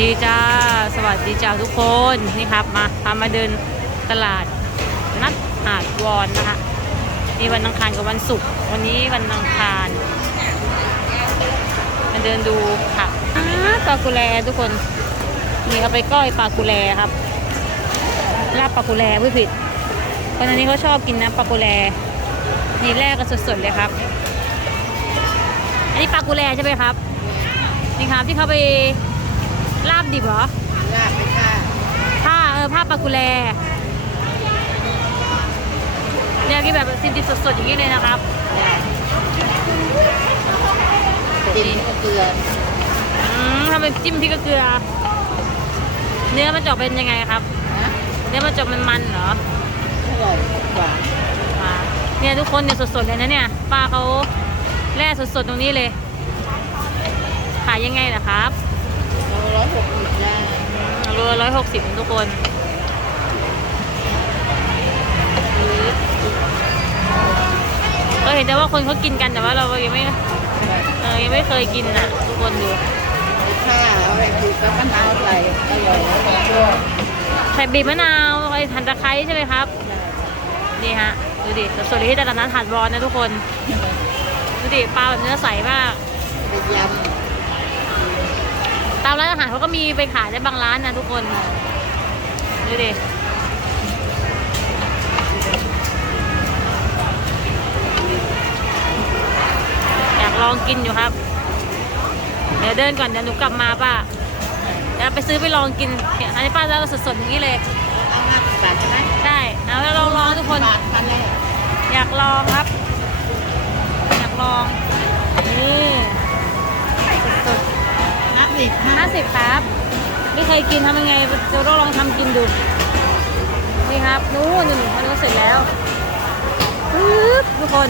ดีจ้า สวัสดีจ้าทุกคนนี่ครับมาพามาเดินตลาดนัดหาดวอนนะคะมีวันอังคารกับวันศุกร์วันนี้วันอังคารมาเดินดูค่ะปลากุแลทุกคนนี่เอาไปก้อยปลากุแลครับลาบปลากุแลไม่ผิดคนอันนี้เขาชอบกินนะปลากุแลนี่แรกกันสดๆเลยครับ อันนี้ปลากุแลใช่ไหมครับนี่ครับที่เขาไป ลาบดิบเหรอ ลาบไปค่ะผ้าเออผ้าปลากุแลเนี่ยที่แบบดิบๆสดๆอย่างนี้เลยนะครับจิ้มกับเกลืออืมทำเป็นจิ้มพริกกับเกลือ เนื้อมันจะออกเป็นยังไงครับ นะเนื้อมันจะมันมันๆเหรออร่อยกว่าอ่าเนี่ยทุกคนเนี่ยสดๆเลยนะเนี่ยป้าเขาแล่สดๆตรงนี้เลย ขายยังไงล่ะครับเราร้ อยหกสิบได้โลร้อยหกสิบทุกคนก็เห็นแต่ว่าคนเขากินกันแต่ว่าเรายังไม่เออยังไม่เคยกินอะ ทุกคนดูข้าเอาอะไรถูกกับมะนาวใส่อร่อยแล้วก็ใส่บีบมะนาวไอ้ทันตะไคร้ใช่ไหมครับ นี่ฮะ ดูดิสดๆเลยที่ตลาดนัดหาดบอลนะทุกคน ดูดิปลาแบบเนื้อใสมากไปย ตามร้านอาหารเขาก็มีไปขายในบางร้านนะทุกคนดูดิอยากลองกินอยู่ครับ เดี๋ยวเดินก่อนเดี๋ยวหนูกลับมาป้าเดี๋ยวไปซื้อไปลองกินเนี่ยอันนี้ป้าจะเอาสดๆอย่างนี้เลยำเอาห้าสิบบาทใช่ไหมได้เอาแล้วลองลองทุกคนบาทพันเลยอยากลองครับ 50ครับ ไม่เคยกินทำยังไงเดี๋ยลองทำกินดู นี่ครับ นู้นนู่นอนี้เสร็จแล้วปึ๊บทุกคน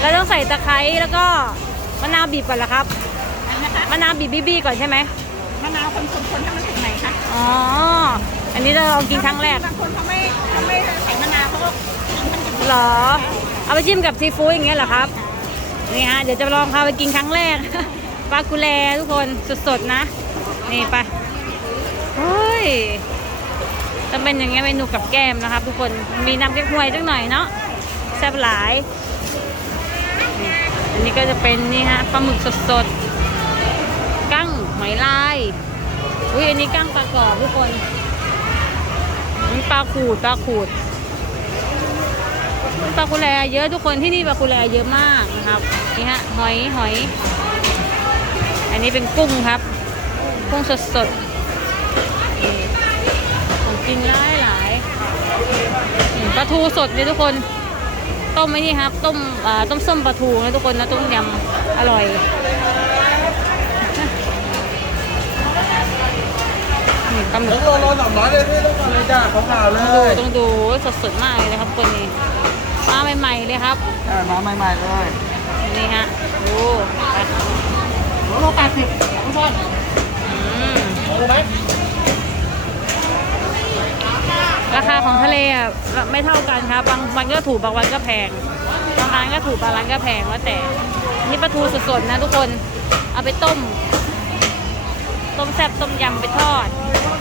เราต้องใส่ตะไคร้แล้วก็มะนาวบีบก่อนละครับมะนาวบีบบีบก่อนใช่ไหมมะนาวคนคนคนให้มันถึงไหนคะอ๋อ อันนี้เราลองกินครั้งแรกบางคนเขาไม่เขาไม่ใส่มะนาวเขาก็กิหรอ เอาไปจิ้มกับซีฟู้ดอย่างเงี้ยเหรอครับนี่ฮะเดี๋ยวจะลองพาไปกินครั้งแรก ลากุแลทุกคนสดๆนะ นี่ไปเฮ้ยจะเป็นอย่างเงี้ยเมนูกับแก้มนะครับ ทุกคนมีน้ำแก้หวยจังหน่อยเนาะแซ่บหลายอันนี้ก็จะเป็นนี่ฮะปลาหมึกสดๆกั้งไหอยลายอุ้ยอันนี้กั้งปลากรอบทุกคนนี่ปลาขูดปลาขูดปลากุแลเยอะทุกคนที่นี่ปลากุแลเยอะมากนะครับนี่ฮะหอยหอย อันนี้เป็นกุ้งครับ กุ้งสดสดๆนี่ของกินหลายหลายอืมปลาทูสดเลยทุกคน ต้มไอ้นี่ครับ ต้มอ่าต้มส้มปลาทูนะทุกคนนะต้มยำอร่อยนี่ปลาหมึแล้กวโลโลสามร้อยเลยพี่ต้องการเลยจ้าขาวๆเลดูยต้องดูสดสดๆมากเลยนะครับคนนี้มาใหม่ๆเลยครับอ่ามาใหม่ๆเลยนี่ฮะดูไป โลแปดสิบทุกคนอืมรู้ไหมราคาของทะเลอะไม่เท่ากันครับบางวันก็ถูกบางวันก็แพงบางร้านก็ถูกบางร้านก็แพงแล้วแต่นี่ปลาทูสดๆนะทุกคนเอาไปต้ม ต้มแซ่บต้มยำไปทอด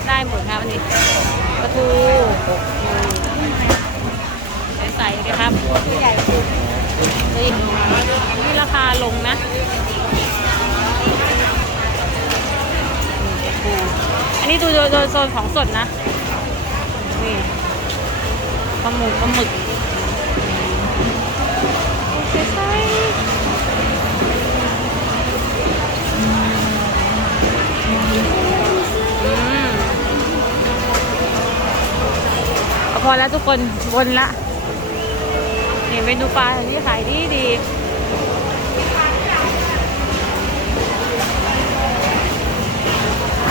ได้หมดครับอันนี้ปลาทูใส่ๆเลยครับใหญ่นี่ราคาลงนะ อันนี้ดูโดยโซนของสดนะนี่ปลาหมูปลาหมึกใช่อืมเอาพอแล้วทุกคนวนละ นี่เมนูปลาที่ขายดีดี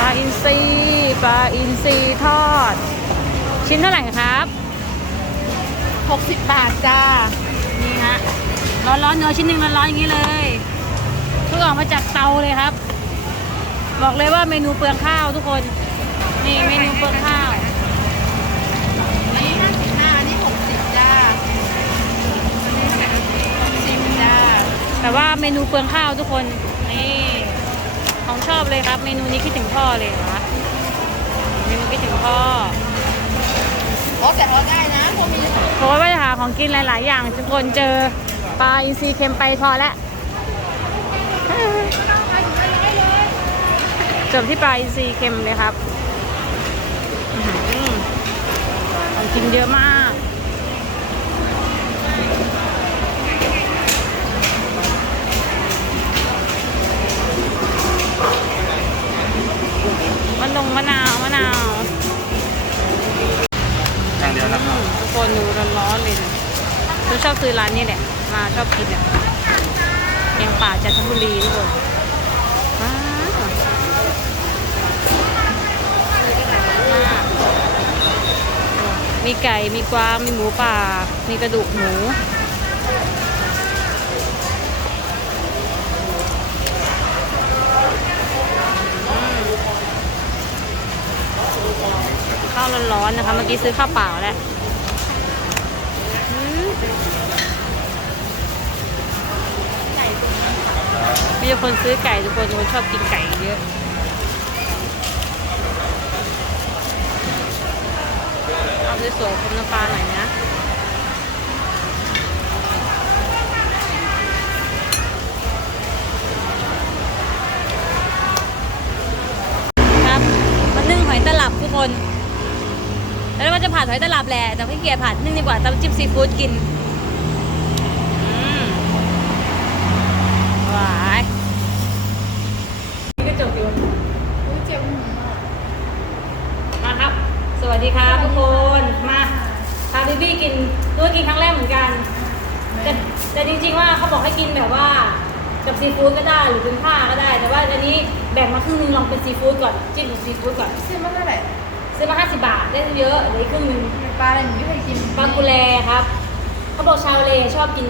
ลาอินทรีปลาอินทรีทอด ชิ้นเท่าไหร่ครับหกสิบบาทจ้า นี่ฮะ ร้อนๆเนื้อชิ้นหนึ่งร้อนๆอย่างนี้เลยเพิ่งออกมาจากเตาเลยครับ บอกเลยว่าเมนูเปลืองข้าวทุกคน นี่เมนูเปลืองข้าวอันนี้ห้าสิบห้าอันนี้หกสิบจ้าอันนี้หกสิบจ้าแต่ว่าเมนูเปลืองข้าวทุกคน นี่ห ของชอบเลยครับ เมนูนี้คิดถึงพ่อเลยค่ะเมนูคิดถึงพ่ออ๋อแต่ทอดได้นะพวกมีเพราะว่าไปหาของกินหลาย ๆ อย่างทุกคนเจอปลาอินทรีเค็มไปพอแล้วจบที่ปลาอินทรีเค็มเลยครับอื้อหือของกินเยอะมาก มะนงมะนาวมะนาวอย่างเดียวนะครับทุกคนดูร้อนๆเลยนะดูชอบซื้อร้านนี้แหละมาชอบกินอะแกงป่าจันทบุรีทุกคนว้าวมีไก่ มีกวาง มีหมูป่า มีกระดูกหมู ร้อนๆนะคะ เมื่อกี้ซื้อข้าวเปล่าแล้วอืมมีแต่คนซื้อไก่ทุกคนคนชอบกินไก่เยอะเอาสวยๆคมน้ำปลาหน่อยนะครับมันนึ่งหอยตลับทุกคน แล้วว่าจะผัดหอยตลับแหละแต่พี่เกียจผัดนึ่งดีกว่าตำจิ้มซีฟู้ดกินหวายนี่ก็จบอยู่เจ็บมาครับ สวัสดีครับทุกคนมาพาบิบี้กินด้วยกินครั้งแรกเหมือนกันแต่แต่จริงๆว่าเขาบอกให้กินแบบว่ากับซีฟู้ดก็ได้หรือเป็นผ้าก็ได้ แต่ว่าอันนี้แบ่งมาครึ่งนึงลองเป็นซีฟู้ดก่อนจิ้มกับซีฟู้ดก่อนซื้อมาเท่าไหร่ ซื้อมา 50 บาทได้เยอะเหลืออีกครึ่งนึงปลาอะไรหนูไม่เคยกินปลากุแลครับ เขาบอกชาวเลชอบกิน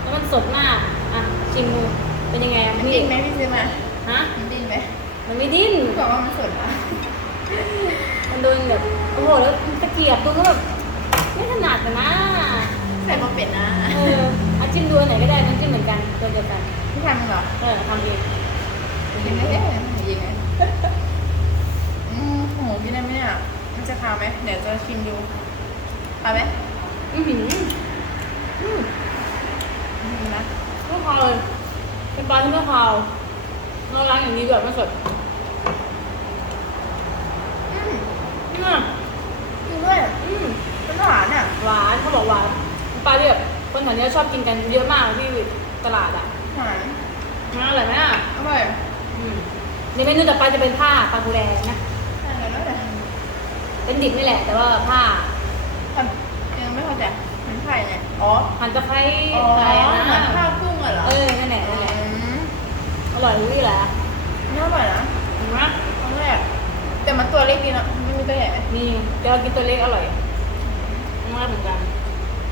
แล้วมันสดมาก อะชิมดูเป็นยังไงอะมันพี่ดิ้นไหมพี่ซื้อมาฮะ มันดิ้นไหมมันไม่ดิ้น พี่บอกว่ามันสดนะมันโดนแบบโอ้โหแล้วตะเกียบตัวก็แบบไม่ถนัดอะนะใส่มาเป็ดนะเอออาจิ้มดูอันไหนก็ได้น้ำจิ้มเหมือนกันตัวเดียวกันพี่ทำเหรอเออทำเอง กินได้ยังไงยังไงอื มโหกินได้ไหมเนี่ย มันจะคาวไหมเดี๋ยวจะชิมดูคาวไหมอือหืออือนะไม่พอเลยเป็นปลาที่ไม่พอเราล้างอย่างนี้แบบไม่สดอืมนี่น่ะกินด้วยอืมมันหวานอะ หวานเขาบอกหวานปลาที่แบบคนแถวนี้ชอบกินกันเยอะมากที่ตลาดอะหวานน่าอร่อยไหมอะอร่อยอืมในเมนูต่อไปจะเป็นผ้าปลากุแลนะ เป็นดิบนี่แหละ แต่ว่าผ้าทำยังไม่เข้าใจมันไข่เนี่ยอ๋อหั่นตะไคร้อ๋ออะไรเหมือนนะข้าวกุ้งอะเหรอเออนั่นแหละนั่นแหละอืมอร่อยรู้อยู่แหละน่าอร่อยนะเห็นไหมครั้งแรกแต่มันตัวเล็กดีเนาะไม่มีตัวใหญ่นี่เดี๋ยวเรากินตัวเล็กอร่อยมากเหมือนกัน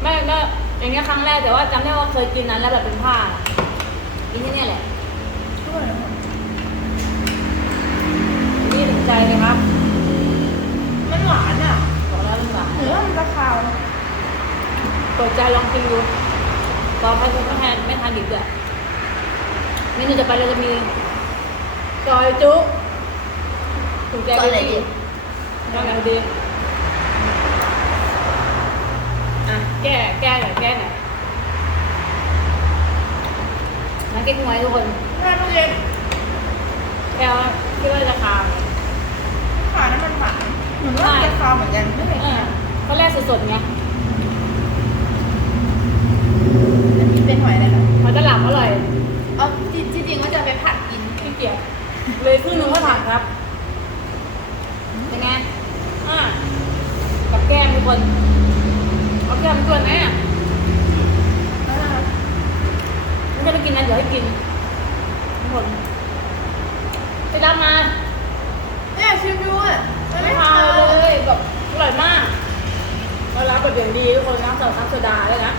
ไม่ก็อย่างเงี้ยครั้งแรกแต่ว่าจำได้ว่าเคยกินนั้นแล้วแบบเป็นผ้ากินที่เนี่ยแหละอร่อยนะนี่ถึงใจเลยครับ มันหวานอะ บอกแล้วมันหวาน หรือว่ามันจะคาว เปิดใจลองกินดูต่อไปคุณไม่ทานไม่ทานดิบด้วยเมนูต่อไปเราจะมีซอยจุถูกใจซอยไหนดีซอยไหนดีอะแก้แก้หน่อยแก้หน่อยน้ำเก๊กฮวยทุกคนน่าทุเรียนแก้ว่าคิดว่าจะคามขาน้ำมันหวานเหมือนว่ามันจะคาวเหมือนกันไม่เคยเอกินอตอนแรกสดๆไง อันนี้ เป็นหอยอะไรนะหอยตลับอร่อยอ๋อที่ที่จริงก็จะไปผัดกินขี้เกียจเลยครึ่งหนึงก็ผ่านครับเป็นไงอ่ากับแก้มทุกคนเอาแก้มตัวไหนอะไม่ได้ไปกินนะเดี๋ยวให้กินทุกคนไปรับมาเนี่ยชิมดูอะมันไม่ไม่พาคาวเลยแบบอร่อยมากเรารับแบบอย่างดีทุกคนน้ำสดน้ำโซดาเลยนะ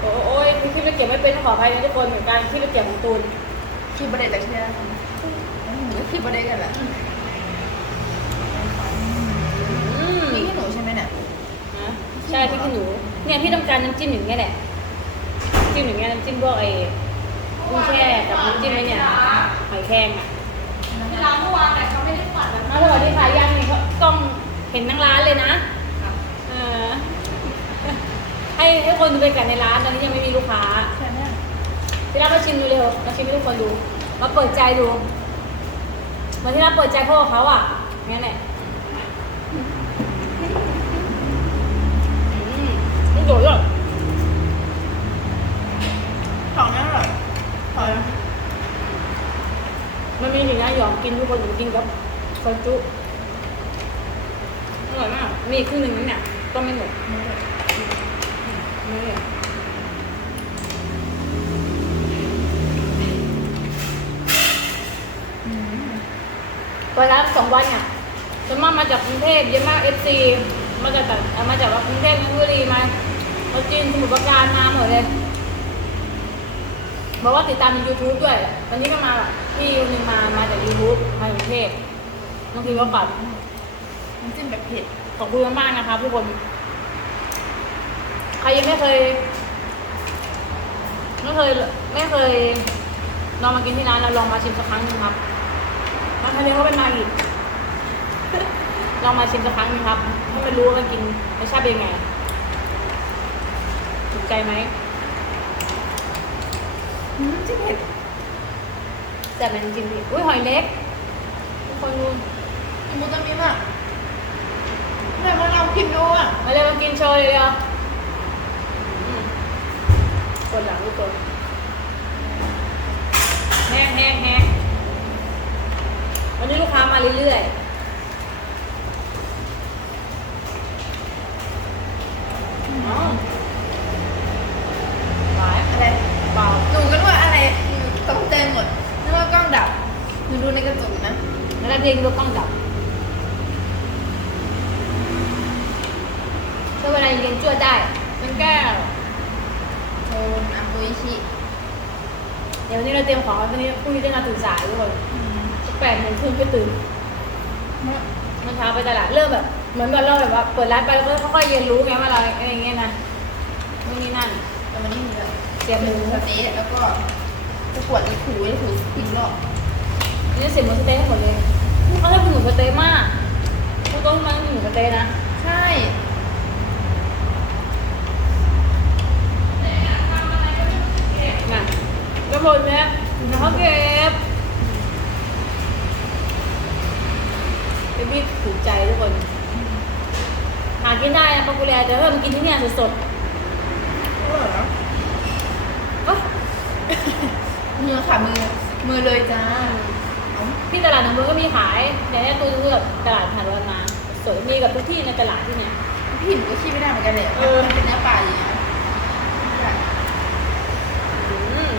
โอ้โอ้ย ที่ไปเก็บไม่เป็นต้องขออภัยนะทุกคนเหมือนกันที่ไปเก็บของตูนคีบะเด็ดจากเชียร์หนูคีบะเด็ดกันแหละอืมนี่ที่หนูใช่ไหมเนี่ยนะใช่พี่ขี้หนูเนี่ยพี่ต้องการน้ำจิ้มอย่างเงี้ยแหละจิ้มอย่างเงี้ยน้ำจิ้มพวกไอ้กุ้งแช่กับน้ำจิ้มไอ้เนี่ยหอยแครงอะร้านเมื่อวานแต่เขาไม่ได้ปัดนะมาสวัสดีค่ะย่างนี่เขากล้องเห็นทั้งร้านเลยนะ ให้ให้คนดูไปกันในร้านตอนนี้ยังไม่มีลูกค้าใช่ไหมที่รักมาชิมดูเร็วมาชิมให้ทุกคนดู มาเปิดใจดูเหมาที่รักเปิดใจพ่อเขาอะงั้นแหละอืมไม่โดดหรอกของนั่นเหรอขอมันมีหนึ่งนะยอมกินทุกคนอยู่กินกับซอยจุอร่อยมาก มีอีกครึ่งหนึ่งนั่นเนี่ยก็ไม่หมด นี่เปิดร้านสองวันเนี่ยส่วนมากมาจากกรุงเทพเยอะมากเอฟซีมาจากแต่เอามาจากว่ากรุงเทพนนทบุรีมามาจีนสมุทรปราการมาหมดเลย บอกว่าติดตามใน YouTube ด้วย วันนี้ก็มาแบบพี่คนหนึงมา มาจาก YouTube มาจากกรุงเทพบางทีก็กลับน้ำจิ้มแบบเผ็ดขอบคุณมากๆนะคะทุกคน ใครยังไม่เคยไม่เคยไม่เคยลองมากินที่ร้านเราลองมาชิมสักครั้งหนึงครับถ้าใครเรียกว่าเป็นมาอีกลองมาชิมสักครั้งหนึงครับให้มันรู้ว่ามันกินรสชาติเป็นยังไงถูกใจไหมน้ำจิ้มเผ็ดแต่มันจริงๆดิอุ้ยหอยเล็กทุกคนดูอิมูตามิมอะแต่ว่าเรากินดูอะมาเลยมากินโชว์เลยเดียวอืม กดหลังทุกคนแห้งแห้งแห้งวันนี้ลูกค้ามาเรื่อยๆอ๋อหวานอะไรเบาหนูก็ว่าอะไรตกใจหมดนึกว่ากล้องดับหนูดูในกระจกนะแล้วเพลงลูกกล้องดับถ้าเวลาเรียนจวดได้ มันแก้ว โชนอาโมอิชิ เดี๋ยววันนี้เราเตรียมของวันนี้พรุ่งนี้จะมาตื่นสายทุกคนสักแปดโมงครึ่งก็ตื่นเมื่อเช้าไปตลาดเริ่มแบบ เหมือนกับเราแบบว่าเปิดร้านไปแล้วก็ค่อยๆเรียนรู้ไงว่าเราอะไรอย่างเงี้ยนะนู่นนี่นั่นแต่วันนี้มีแบบเสียบหมูสเต๊ะแล้วก็จะปวดจะถูจะถูกินรอบนี่เสียบหมูสเต๊ะหมดเลยเขาชอบกินหมูสเต๊ะมากพวกต้นมันกินหมูสเต๊ะนะ ใช่ น่ะ กระโดดเนี่ยเดี๋ยวเขาเก็บเบบี้ถูกใจทุกคน หากินได้นะปากุแลแต่ถ้ามันกินที่เนี่ยสดอร่อยนะๆเอ้ยมือค่ะมือ มือเลยจ้าเอาที่ตลาดหนองบัวก็มีขาย แต่เนี่ยตัวเลือกตลาดผ่านวันมา สดมีกับทุกที่ในตลาดที่เนี่ย พี่หนูก็คิดไม่ได้เหมือนกันเลยเออ มันเป็นเนื้อปลาอย่างเงี้ย อืม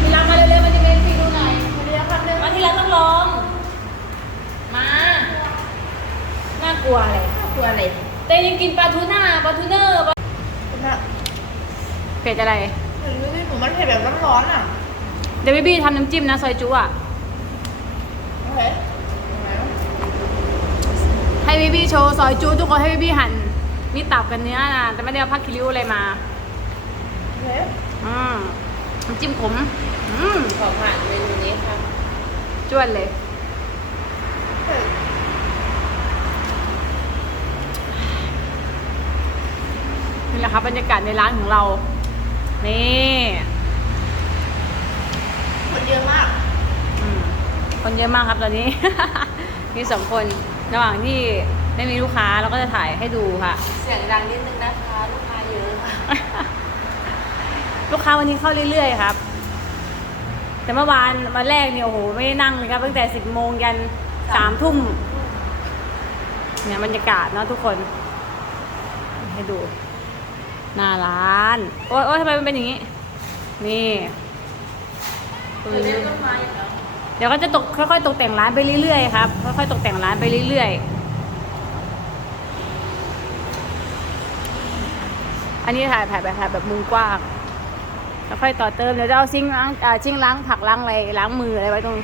ที่ร้านมาเร็วๆมาที่เมนฟีดูหน่อย เรียกคำนึง มา ที่ร้านต้องลองมา น่ากลัวเลยตัวอะไรแต่ยังกินปลาทูน่าปลาทูเนอร์ปลาคุณน่ะเผ็ดอะไร หนูไม่หนูมันเผ็ดแบบร้อนๆอะเดี๋ยวพี่บี้ทำน้ำจิ้มนะซอยจุอะ โอเคเอาไหมให้พี่บี้โชว์ซอยจุทุกคนให้พี่บี้หั่นนี่ตับกันเนื้อนะแต่ไม่ได้เอาผักคิริวอะไรมาโอเคอืมน้ำจิ้มขมอืม ขอผ่านเมนูนี้ครับ จวดเลยเผ็ดนี่แหละครับบรรยากาศในร้านของเรา นี่คนเยอะมากอืมคนเยอะมากครับตอนนี้ มีสองคนระหว่างที่ไม่มีลูกค้าเราก็จะถ่ายให้ดูค่ะ เสียงดังนิดนึงนะคะ ลูกค้าเยอะค่ะ ลูกค้าวันนี้เข้าเรื่อยๆครับ แต่เมื่อวานวันแรกเนี่ยโอ้โหไม่ได้นั่งเลยครับ ตั้งแต่สิบโมงยันสามทุ่มเนี่ยบรรยากาศเนาะทุกคน ให้ดู หน้าร้าน โอ๊ยโอ๊ยทำไมมันเป็นอย่างนี้ นี่เดี๋ยวก็จะตกค่อยๆตกแต่งร้านไปเรื่อยๆครับค่อยๆตกแต่งร้านไปเรื่อยๆ อันนี้ถ่ายถ่ายแบบถ่ายแบบมุมกว้าง แล้วค่อยต่อเติมเดี๋ยวจะเอาซิงล้างอ่าชิงล้างผักล้างอะไรล้างมืออะไรไว้ตรง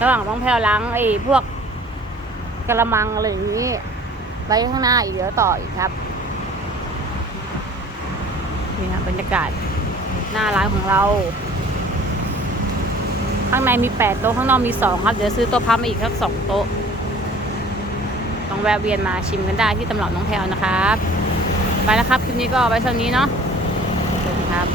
ระหว่างต้องแพลวล้างไอ้พวกกระมังอะไรอย่างนี้ไว้ข้างหน้าอีกเดี๋ยวต่ออีกครับนี่ค่ะบรรยากาศหน้าร้านของเรา ข้างในมีแปดโต๊ะข้างนอกมีสองครับ เดี๋ยวซื้อโต๊ะพับมาอีกสักสองโต๊ะต้องแวะเวียนมาชิมกันได้ที่ตำหลอน้องแพลวนะครับ ไปแล้วครับ คลิปนี้ก็ไว้เท่านี้เนาะครับ